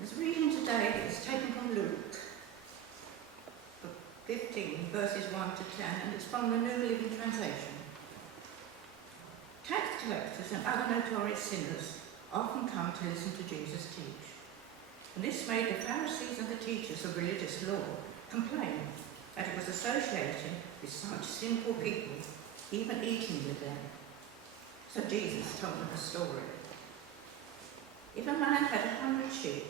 This reading today is taken from Luke 15, verses 1 to 10, and it's from the New Living Translation. Tax collectors and other notorious sinners often come to listen to Jesus teach. And this made the Pharisees and the teachers of religious law complain that it was associated with such sinful people, even eating with them. So Jesus told them a story. If a man had 100 sheep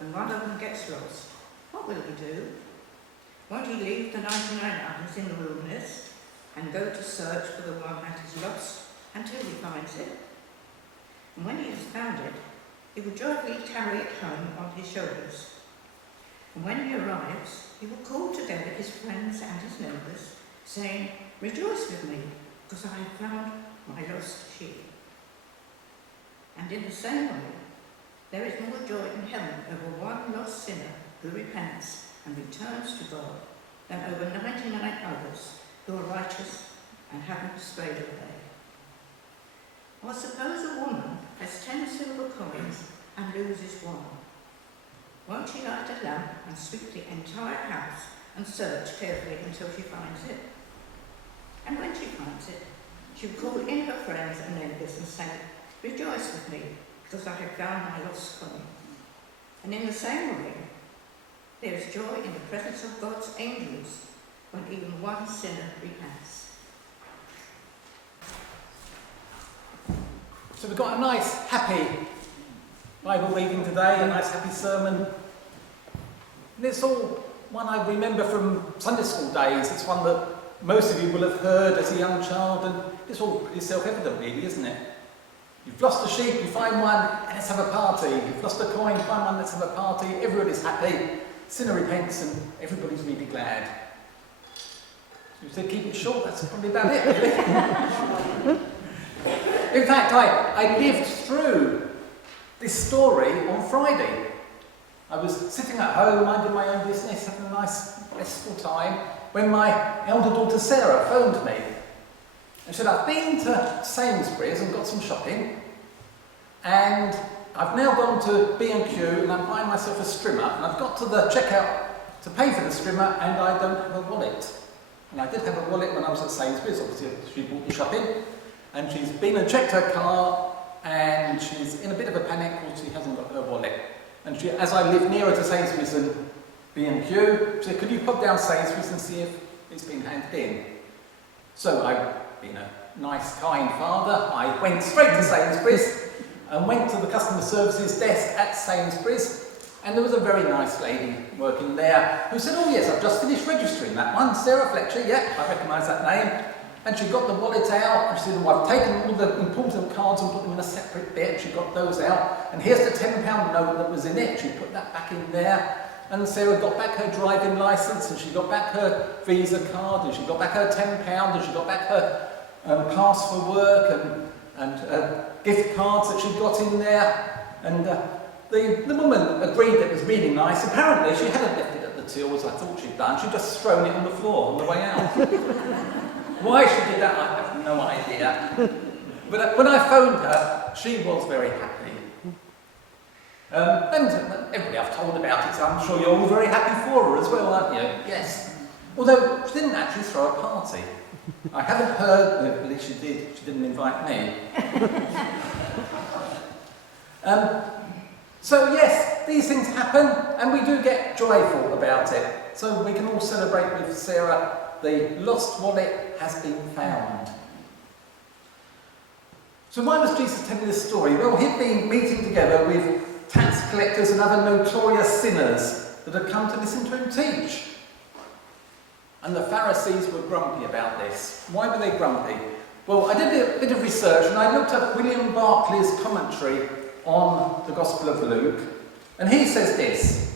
and one of them gets lost, what will he do? Won't he leave the 99 others in the wilderness and go to search for the one that is lost until he finds it? And when he has found it, he will joyfully carry it home on his shoulders. And when he arrives, he will call together his friends and his neighbours, saying, "Rejoice with me, because I have found my lost sheep." And in the same way, there is more joy in heaven over one lost sinner who repents and returns to God than over 99 others who are righteous and haven't strayed away. Or suppose a woman has 10 silver coins and loses one. Won't she light a lamp and sweep the entire house and search carefully until she finds it? And when she finds it, she'll call in her friends and neighbours and say, "Rejoice with me, because I have found my lost coin." And in the same way, there is joy in the presence of God's angels when even one sinner repents. So we've got a nice, happy Bible reading today, a nice, happy sermon. And it's all one I remember from Sunday school days. It's one that most of you will have heard as a young child, and it's all pretty self-evident, really, isn't it? You've lost a sheep, you find one, let's have a party. You've lost a coin, find one, let's have a party. Everybody's happy. Sinner repents, and everybody's really glad. So you said keep it short, that's probably about it, really. In fact, I lived through this story on Friday. I was sitting at home, minding my own business, having a nice, restful time, when my elder daughter Sarah phoned me and said, "I've been to Sainsbury's and got some shopping, and I've now gone to B&Q and I'm buying myself a strimmer, and I've got to the checkout to pay for the strimmer and I don't have a wallet." And I did have a wallet when I was at Sainsbury's, obviously she bought the shopping, and she's been and checked her car and she's in a bit of a panic because she hasn't got her wallet. And she, as I live nearer to Sainsbury's and B&Q, she said, "Could you pop down Sainsbury's and see if it's been handed in?" So I, being a nice, kind father, I went straight to Sainsbury's and went to the customer services desk at Sainsbury's, and there was a very nice lady working there who said, "Oh yes, I've just finished registering that one, Sarah Fletcher, yeah, I recognise that name." And she got the wallet out, and she said, "Oh, I've taken all the important cards and put them in a separate bit." She got those out, and here's the £10 note that was in it. She put that back in there, and Sarah got back her driving licence, and she got back her Visa card, and she got back her £10, and she got back her pass for work, and gift cards that she'd got in there. And the woman agreed that it was really nice. Apparently, she hadn't left it at the till as I thought she'd done. She'd just thrown it on the floor on the way out. Why she did that, I have no idea. But when I phoned her, she was very happy. And everybody I've told about it, so I'm sure you're all very happy for her as well, aren't you? Yes. Although she didn't actually throw a party. I haven't heard, at least she did, she didn't invite me. So yes, these things happen, and we do get joyful about it. So we can all celebrate with Sarah. The lost wallet has been found. So why was Jesus telling this story? Well, he'd been meeting together with tax collectors and other notorious sinners that had come to listen to him teach. And the Pharisees were grumpy about this. Why were they grumpy? Well, I did a bit of research and I looked up William Barclay's commentary on the Gospel of Luke, and he says this: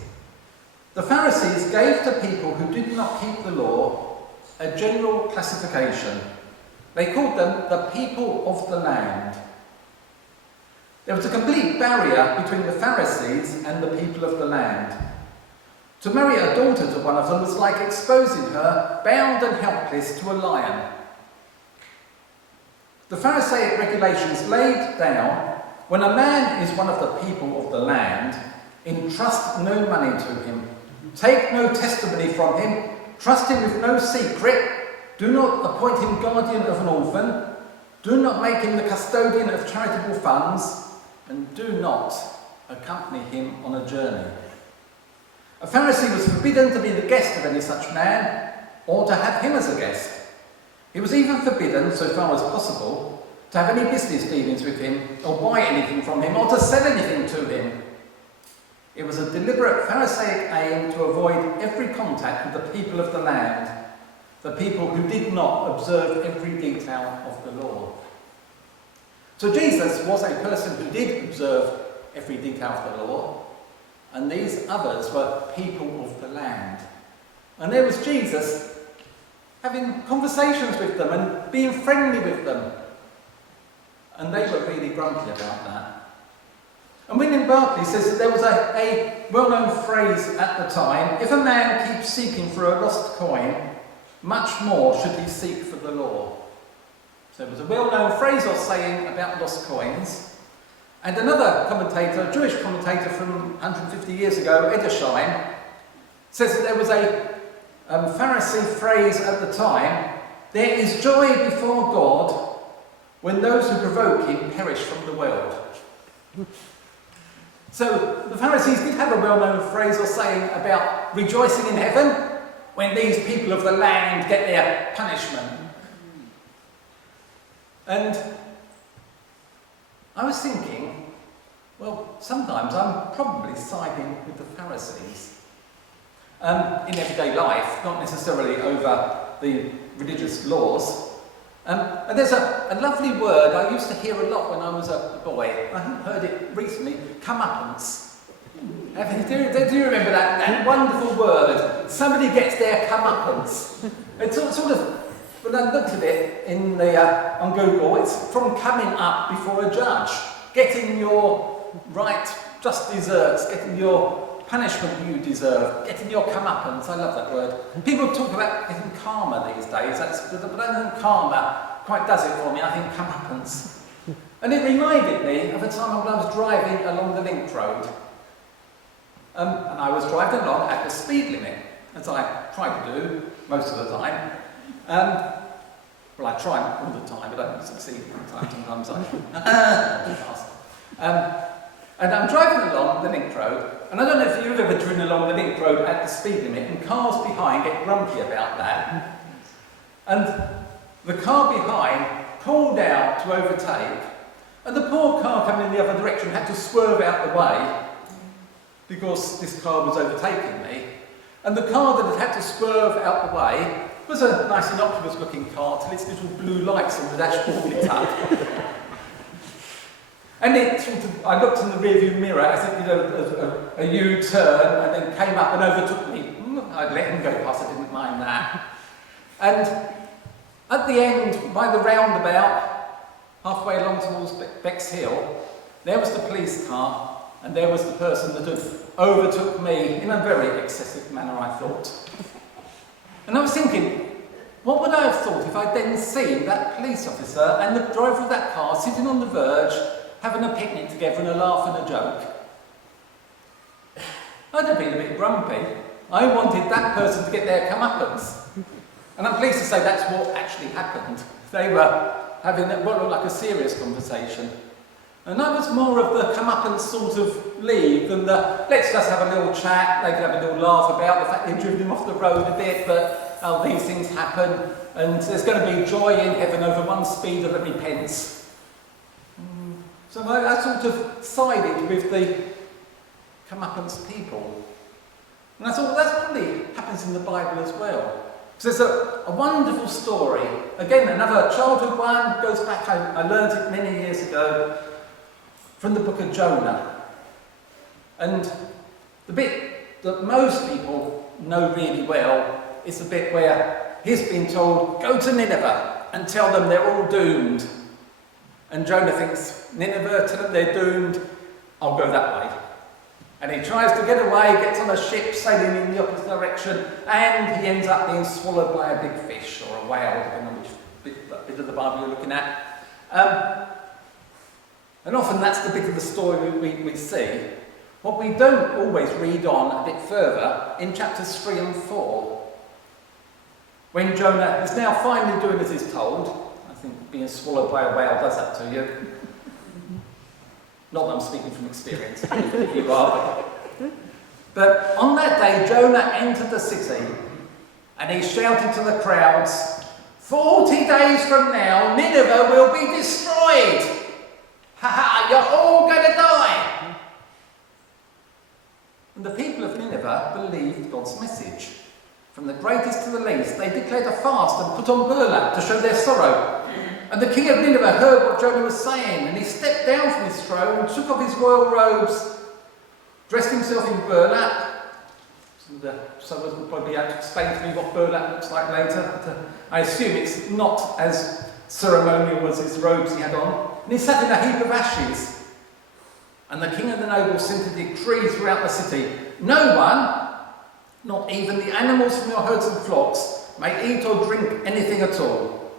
"The Pharisees gave to people who did not keep the law a general classification. They called them the people of the land. There was a complete barrier between the Pharisees and the people of the land. To marry a daughter to one of them was like exposing her, bound and helpless, to a lion. The Pharisaic regulations laid down when a man is one of the people of the land, Entrust no money to him. Take no testimony from him. Trust him with no secret. Do not appoint him guardian of an orphan. Do not make him the custodian of charitable funds. And do not accompany him on a journey. A Pharisee was forbidden to be the guest of any such man, or to have him as a guest. He was even forbidden, so far as possible, to have any business dealings with him, or buy anything from him, or to sell anything to him. It was a deliberate Pharisaic aim to avoid every contact with the people of the land, the people who did not observe every detail of the law. So Jesus was a person who did observe every detail of the law, and these others were people of the land. And there was Jesus having conversations with them and being friendly with them. And they were really grumpy about that. And William Barclay says that there was a well-known phrase at the time: if a man keeps seeking for a lost coin, much more should he seek for the law. So it was a well-known phrase or saying about lost coins. And another commentator, a Jewish commentator from 150 years ago, Edersheim, says that there was a Pharisee phrase at the time: there is joy before God when those who provoke him perish from the world. So the Pharisees did have a well-known phrase or saying about rejoicing in heaven when these people of the land get their punishment. And I was thinking, well, sometimes I'm probably siding with the Pharisees. In everyday life, not necessarily over the religious laws. And there's a lovely word I used to hear a lot when I was a boy. I haven't heard it recently: comeuppance. Do you remember that wonderful word? Somebody gets their comeuppance. It's sort of, when I looked at it on Google, it's from coming up before a judge, getting your just desserts, getting your punishment you deserve, getting your comeuppance. I love that word. People talk about getting karma these days, but I don't think karma quite does it for me. I think comeuppance. And it reminded me of a time when I was driving along the link road. And I was driving along at the speed limit, as I try to do most of the time. Well, I try all the time, but I don't succeed sometimes. I fast. And I'm driving along the link road, and I don't know if you've ever driven along the link road at the speed limit, and cars behind get grumpy about that. And the car behind pulled out to overtake, and the poor car coming in the other direction had to swerve out the way because this car was overtaking me. And the car that had to swerve out the way was a nice innocuous looking car till its little blue lights on the dashboard lit up. And I looked in the rearview mirror as it did a U-turn and then came up and overtook me. I'd let him go past, I didn't mind that. And at the end, by the roundabout, halfway along towards Bexhill, there was the police car, and there was the person that had overtook me in a very excessive manner, I thought. And I was thinking, what would I have thought if I'd then seen that police officer and the driver of that car sitting on the verge, having a picnic together and a laugh and a joke? I'd have been a bit grumpy. I wanted that person to get their comeuppance. And I'm pleased to say that's what actually happened. They were having what looked like a serious conversation. And I was more of the comeuppance sort of leave than the let's just have a little chat, they could have a little laugh about the fact they've driven him off the road a bit, but these things happen, and there's going to be joy in heaven over one speed of every pence. So I sort of sided with the comeuppance people. And I thought, well, that probably happens in the Bible as well. Because there's a wonderful story, again, another childhood one, goes back, I learned it many years ago, from the book of Jonah. And the bit that most people know really well is the bit where he's been told, go to Nineveh and tell them they're all doomed. And Jonah thinks, Nineveh, tell them they're doomed, I'll go that way. And he tries to get away, gets on a ship sailing in the opposite direction, and he ends up being swallowed by a big fish or a whale, depending on which bit of the Bible you're looking at. And often that's the bit of the story we see. what we don't always read on a bit further in chapters 3 and 4. When Jonah is now finally doing as he's told, I think being swallowed by a whale does that to you. Not that I'm speaking from experience, you are. But on that day, Jonah entered the city and he shouted to the crowds, 40 days from now, Nineveh will be destroyed. Ha ha, you're all going to die. And the people of Nineveh believed God's message. From the greatest to the least, they declared a fast and put on burlap to show their sorrow. And the king of Nineveh heard what Jonah was saying, and he stepped down from his throne and took off his royal robes, dressed himself in burlap. Some of us will probably be able to explain to me what burlap looks like later, but I assume it's not as ceremonial as his robes he had on. And he sat in a heap of ashes. And the king and the nobles sent a decree throughout the city. No one, not even the animals from your herds and flocks, may eat or drink anything at all.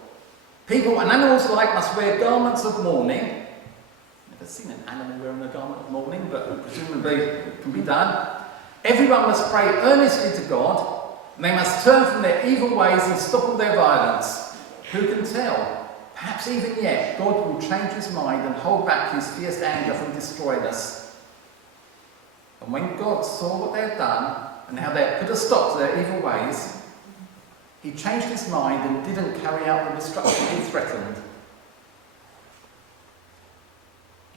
People and animals alike must wear garments of mourning. I've never seen an animal wearing a garment of mourning, but presumably it can be done. Everyone must pray earnestly to God, and they must turn from their evil ways and stop all their violence. Who can tell? Perhaps even yet, God will change his mind and hold back his fierce anger from destroying us. And when God saw what they had done, and how they had put a stop to their evil ways, he changed his mind and didn't carry out the destruction he threatened.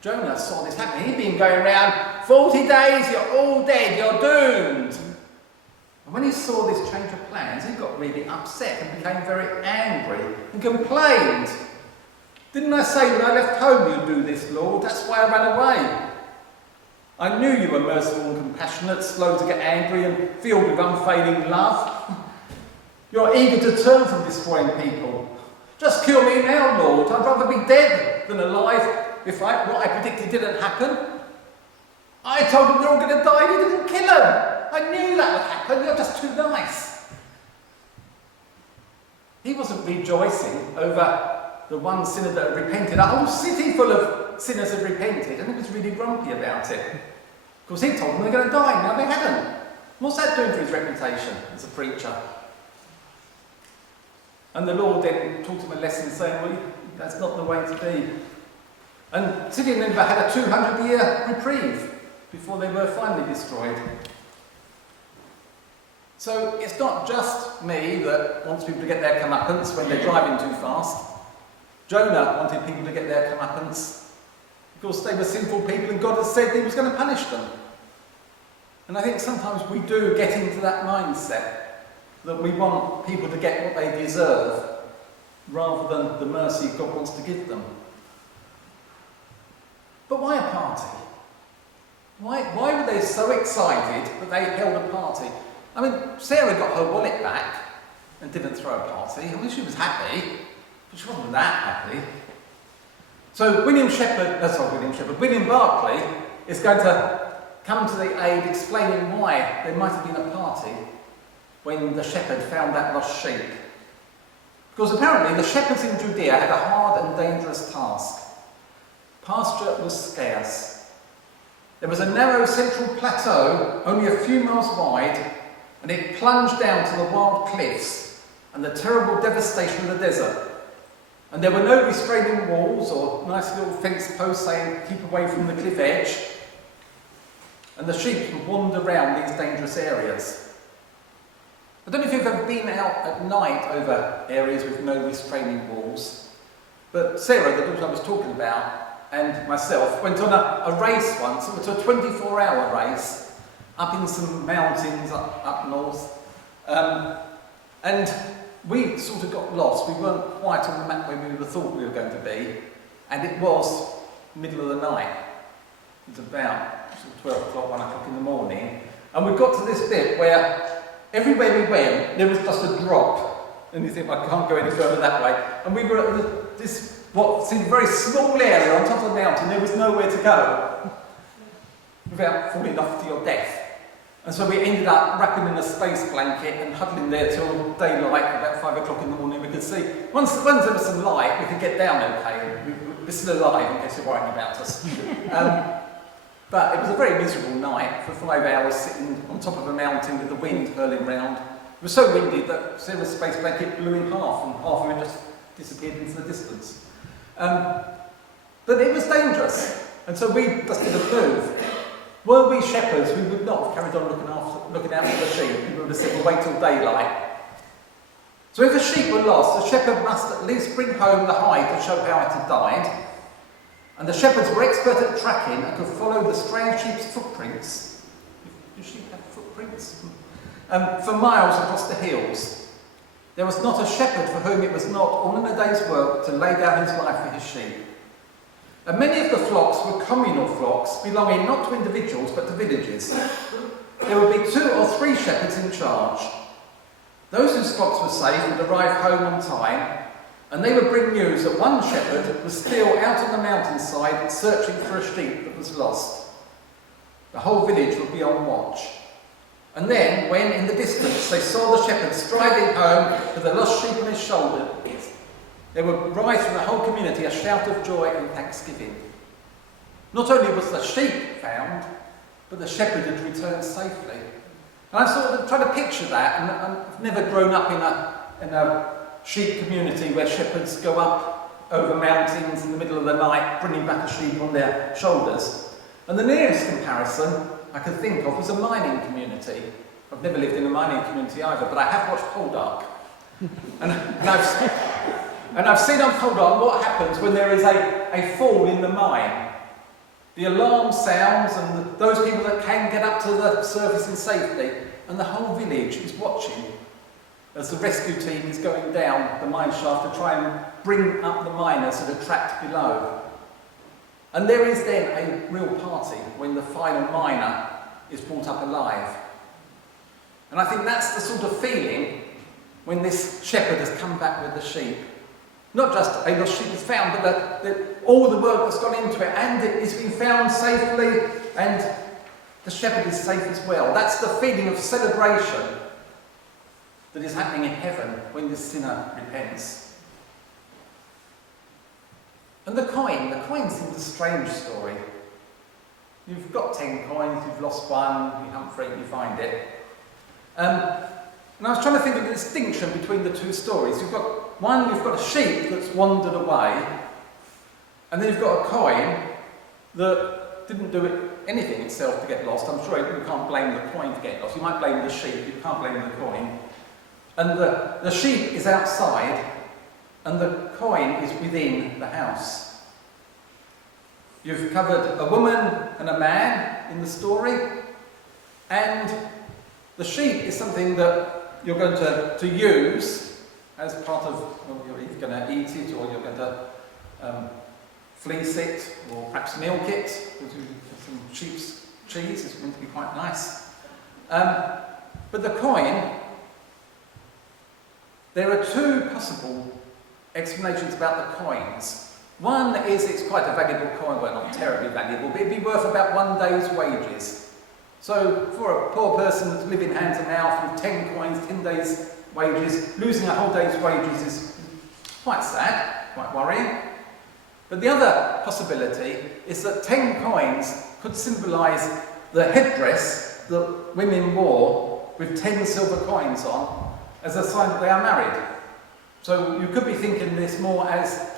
Jonah saw this happening. He'd been going around, 40 days, you're all dead, you're doomed. And when he saw this change of plans, he got really upset and became very angry and complained. Didn't I say when I left home you'd do this, Lord? That's why I ran away. I knew you were merciful and compassionate, slow to get angry and filled with unfailing love. You're eager to turn from destroying people. Just kill me now, Lord. I'd rather be dead than alive if what I predicted didn't happen. I told them they're all going to die, you didn't kill them. I knew that would happen, you're just too nice. He wasn't rejoicing over the one sinner that had repented. A whole city full of sinners had repented, and he was really grumpy about it. Because he told them they're going to die, now they hadn't. What's that doing for his reputation as a preacher? And the Lord then taught him a lesson saying, well, that's not the way to be. And city of Nineveh had a 200-year reprieve before they were finally destroyed. So it's not just me that wants people to get their comeuppance when they're driving too fast. Jonah wanted people to get their comeuppance because they were sinful people and God had said he was going to punish them. And I think sometimes we do get into that mindset that we want people to get what they deserve rather than the mercy God wants to give them. But why a party? Why were they so excited that they held a party? I mean, Sarah got her wallet back and didn't throw a party. I mean, she was happy, but she wasn't that happy. So William Barclay is going to come to the aid explaining why there might have been a party when the shepherd found that lost sheep. Because apparently the shepherds in Judea had a hard and dangerous task. Pasture was scarce. There was a narrow central plateau, only a few miles wide, and it plunged down to the wild cliffs and the terrible devastation of the desert. And there were no restraining walls or nice little fence posts saying keep away from the cliff edge. And the sheep would wander around these dangerous areas. I don't know if you've ever been out at night over areas with no restraining walls, but Sarah, the daughter I was talking about, and myself went on a race once. It was a 24-hour race up in some mountains up north. And we sort of got lost. We weren't quite on the map where we thought we were going to be. And it was middle of the night. It was about 12 o'clock, 1 o'clock in the morning. And we got to this bit where everywhere we went, there was just a drop. And you think, I can't go any further that way. And we were at this what seemed a very small area on top of the mountain. There was nowhere to go without falling off to your death. And so we ended up wrapping in a space blanket and huddling there till daylight. About 5 o'clock in the morning we could see. Once there was some light, we could get down okay. We're still alive in case you're worrying about us. But it was a very miserable night for 5 hours sitting on top of a mountain with the wind hurling round. It was so windy that Sarah's space blanket blew in half and half of it just disappeared into the distance. But it was dangerous, and so we just didn't move. Were we shepherds, we would not have carried on looking out for the sheep. We would have said, we'll wait till daylight. So if a sheep were lost, the shepherd must at least bring home the hide to show how it had died. And the shepherds were expert at tracking and could follow the strange sheep's footprints. Do sheep have footprints? For miles across the hills. There was not a shepherd for whom it was not all in a day's work to lay down his life for his sheep. And many of the flocks were communal flocks, belonging not to individuals but to villages. There would be 2 or 3 shepherds in charge. Those whose flocks were safe would arrive home on time, and they would bring news that one shepherd was still out on the mountainside searching for a sheep that was lost. The whole village would be on watch. And then, when in the distance they saw the shepherd striding home with the lost sheep on his shoulder, there would rise from the whole community a shout of joy and thanksgiving. Not only was the sheep found, but the shepherd had returned safely. And I sort of tried to picture that, and I've never grown up in a sheep community where shepherds go up over mountains in the middle of the night, bringing back a sheep on their shoulders. And the nearest comparison I could think of was a mining community. I've never lived in a mining community either, but I have watched Poldark. And I've seen on Poldark what happens when there is a fall in the mine. The alarm sounds, and those people that can get up to the surface in safety, and the whole village is watching as the rescue team is going down the mine shaft to try and bring up the miners that are trapped below. And there is then a real party when the final miner is brought up alive. And I think that's the sort of feeling when this shepherd has come back with the sheep. Not just a lost sheep is found, but that all the work that's gone into it, and it's been found safely, and the shepherd is safe as well. That's the feeling of celebration that is happening in heaven when the sinner repents. And the coin seems a strange story. You've got 10 coins, you've lost one, you hunt for it, you find it. And I was trying to think of the distinction between the 2 stories. You've got a sheep that's wandered away, and then you've got a coin that didn't do anything itself to get lost. I'm sure you can't blame the coin to get lost. You might blame the sheep, you can't blame the coin. And the sheep is outside, and the coin is within the house. You've covered a woman and a man in the story, and the sheep is something that you're going to use as part of, well, you're either going to eat it, or you're going to fleece it, or perhaps milk it. We'll do some sheep's cheese, it's meant to be quite nice. But the coin, there are 2 possible explanations about the coins. One is it's quite a valuable coin, well, not terribly valuable, but it'd be worth about 1 day's wages. So for a poor person that's living hand to mouth with 10 coins, 10 days' wages, losing a whole day's wages is quite sad, quite worrying. But the other possibility is that 10 coins could symbolise the headdress that women wore with 10 silver coins on as a sign that they are married. So you could be thinking this more as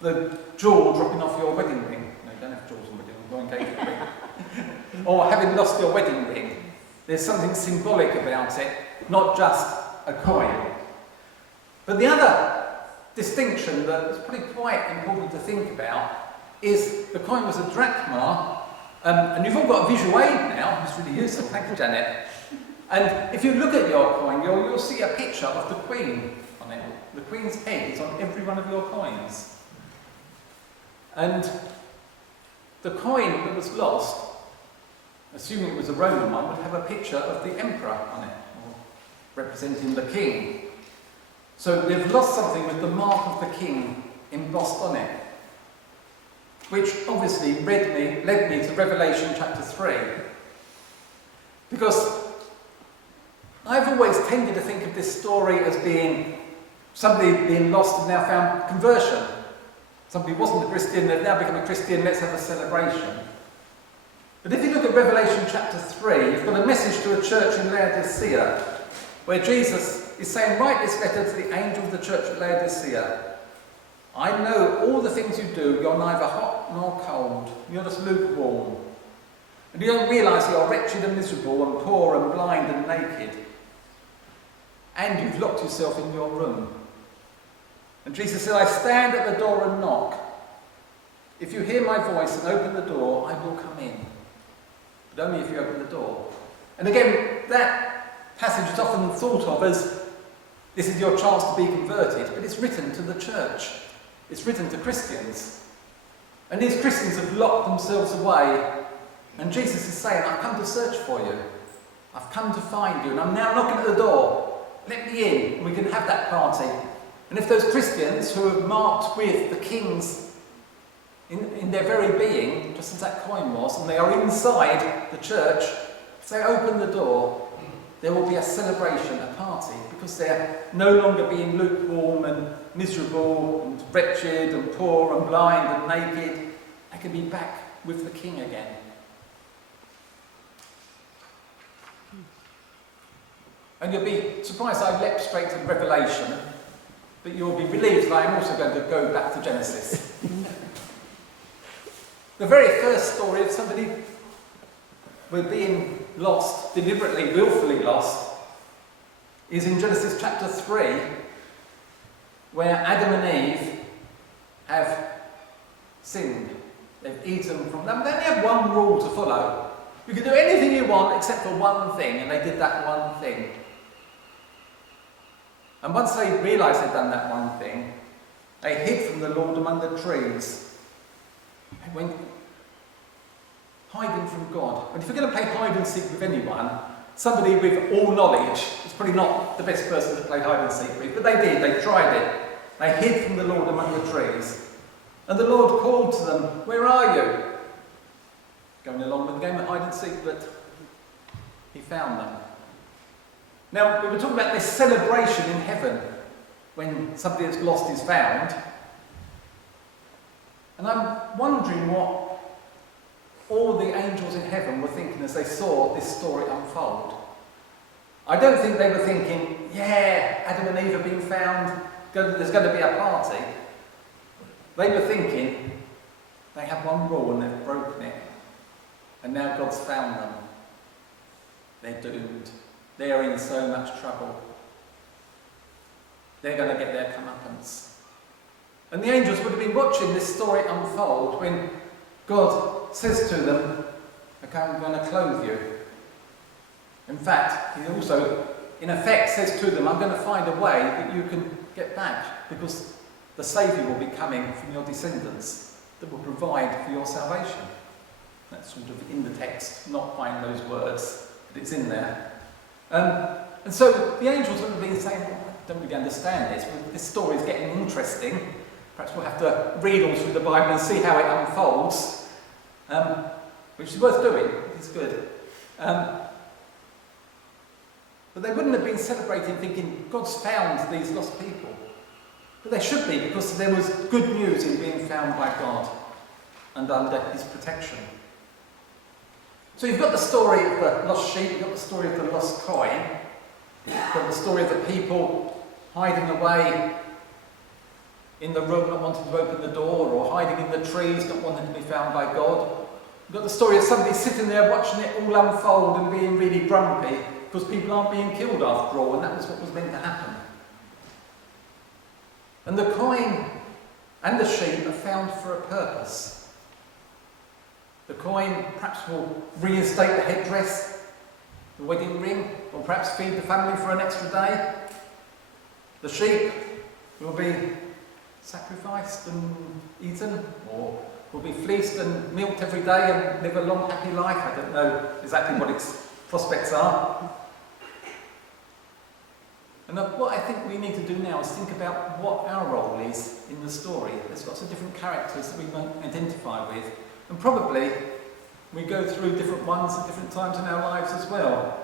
the jewel dropping off your wedding ring. No, you don't have jewels on wedding ring, your engagement ring. Or having lost your wedding ring. There's something symbolic about it, not just a coin. But the other distinction that is probably quite important to think about is the coin was a drachma, and you've all got a visual aid now. It's really useful, thank you, Janet. And if you look at your coin, you'll see a picture of the Queen on it. The Queen's head is on every one of your coins. And the coin that was lost, assuming it was a Roman one, would have a picture of the emperor on it, or representing the king. So they've lost something with the mark of the king embossed on it, which obviously led me to Revelation chapter 3. Because I've always tended to think of this story as being somebody being lost and now found conversion. Somebody wasn't a Christian, they've now become a Christian, let's have a celebration. But at Revelation chapter 3, you've got a message to a church in Laodicea, where Jesus is saying, write this letter to the angel of the church at Laodicea. I know all the things you do. You're neither hot nor cold. You're just lukewarm. And you don't realise you're wretched and miserable and poor and blind and naked. And you've locked yourself in your room. And Jesus said, I stand at the door and knock. If you hear my voice and open the door, I will come in. But only if you open the door. And again, that passage is often thought of as this is your chance to be converted, but it's written to the church. It's written to Christians. And these Christians have locked themselves away. And Jesus is saying, I've come to search for you. I've come to find you. And I'm now knocking at the door. Let me in, and we can have that party. And if those Christians who have marked with the kings in their very being, just as that coin was, and they are inside the church, if they open the door, there will be a celebration, a party, because they're no longer being lukewarm and miserable and wretched and poor and blind and naked. They can be back with the King again. And you'll be surprised I've leapt straight to Revelation, but you'll be relieved that I'm also going to go back to Genesis. The very first story of somebody being lost, deliberately, willfully lost, is in Genesis chapter 3, where Adam and Eve have sinned. They've eaten from them. They only have one rule to follow. You can do anything you want except for one thing, and they did that one thing. And once they realised they'd done that one thing, they hid from the Lord among the trees. They went hiding from God. And if you're going to play hide and seek with anyone, somebody with all knowledge is probably not the best person to play hide and seek with. But they did, they tried it. They hid from the Lord among the trees. And the Lord called to them, where are you? Going along with the game of hide and seek, but he found them. Now, we were talking about this celebration in heaven when somebody that's lost is found. And I'm wondering what all the angels in heaven were thinking as they saw this story unfold. I don't think they were thinking, yeah, Adam and Eve have been found, there's going to be a party. They were thinking, they have one rule and they've broken it. And now God's found them. They're doomed. They're in so much trouble. They're going to get their comeuppance. And the angels would have been watching this story unfold when God says to them, okay, I'm going to clothe you. In fact, he also, in effect, says to them, I'm going to find a way that you can get back, because the Saviour will be coming from your descendants that will provide for your salvation. That's sort of in the text, not quite those words, but it's in there. And so the angels would have been saying, well, I don't really understand this, but this story is getting interesting. Perhaps we'll have to read all through the Bible and see how it unfolds, which is worth doing. It's good. But they wouldn't have been celebrating thinking, God's found these lost people. But they should be, because there was good news in being found by God and under his protection. So you've got the story of the lost sheep, you've got the story of the lost coin, you've got the story of the people hiding away in the room, not wanting to open the door, or hiding in the trees, not wanting to be found by God. You've got the story of somebody sitting there watching it all unfold and being really grumpy because people aren't being killed after all, and that was what was meant to happen. And the coin and the sheep are found for a purpose. The coin perhaps will reinstate the headdress, the wedding ring, or perhaps feed the family for an extra day. The sheep will be sacrificed and eaten, or will be fleeced and milked every day and live a long, happy life. I don't know exactly what its prospects are. And what I think we need to do now is think about what our role is in the story. There's lots of different characters that we might identify with. And probably we go through different ones at different times in our lives as well.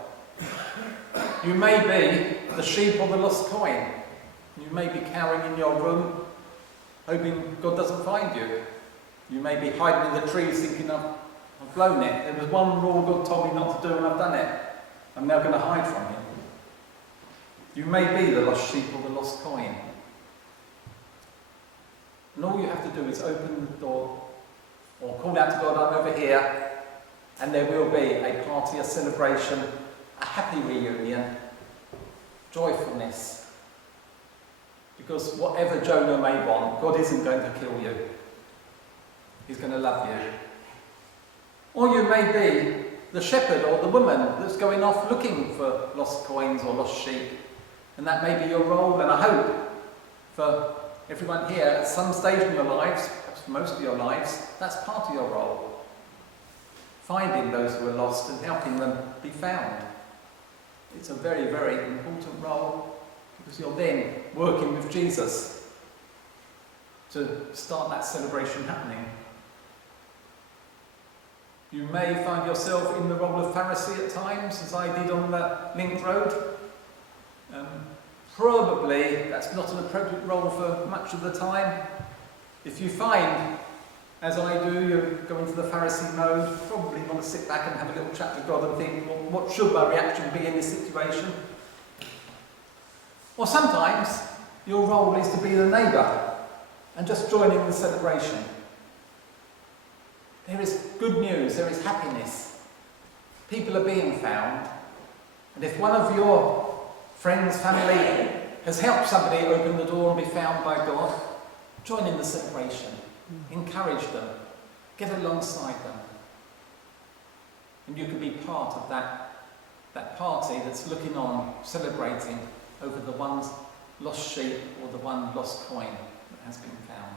You may be the sheep or the lost coin. You may be cowering in your room, hoping God doesn't find you. You may be hiding in the trees thinking, I've blown it. There was one rule God told me not to do and I've done it. I'm now going to hide from Him. You may be the lost sheep or the lost coin. And all you have to do is open the door or call out to God, I'm over here, and there will be a party, a celebration, a happy reunion, joyfulness. Because whatever Jonah may want, God isn't going to kill you. He's going to love you. Or you may be the shepherd or the woman that's going off looking for lost coins or lost sheep. And that may be your role, and I hope for everyone here at some stage in your lives, perhaps most of your lives, that's part of your role. Finding those who are lost and helping them be found. It's a very, very important role because you're then working with Jesus to start that celebration happening. You may find yourself in the role of Pharisee at times, as I did on the Link Road. Probably that's not an appropriate role for much of the time. If you find, as I do, you're going to the Pharisee mode, you probably want to sit back and have a little chat with God and think, well, what should my reaction be in this situation? Or sometimes your role is to be the neighbour and just join in the celebration. There is good news, there is happiness. People are being found. And if one of your friends, family has helped somebody open the door and be found by God, join in the celebration. Encourage them. Get alongside them. And you can be part of that party that's looking on, celebrating over the one lost sheep or the one lost coin that has been found.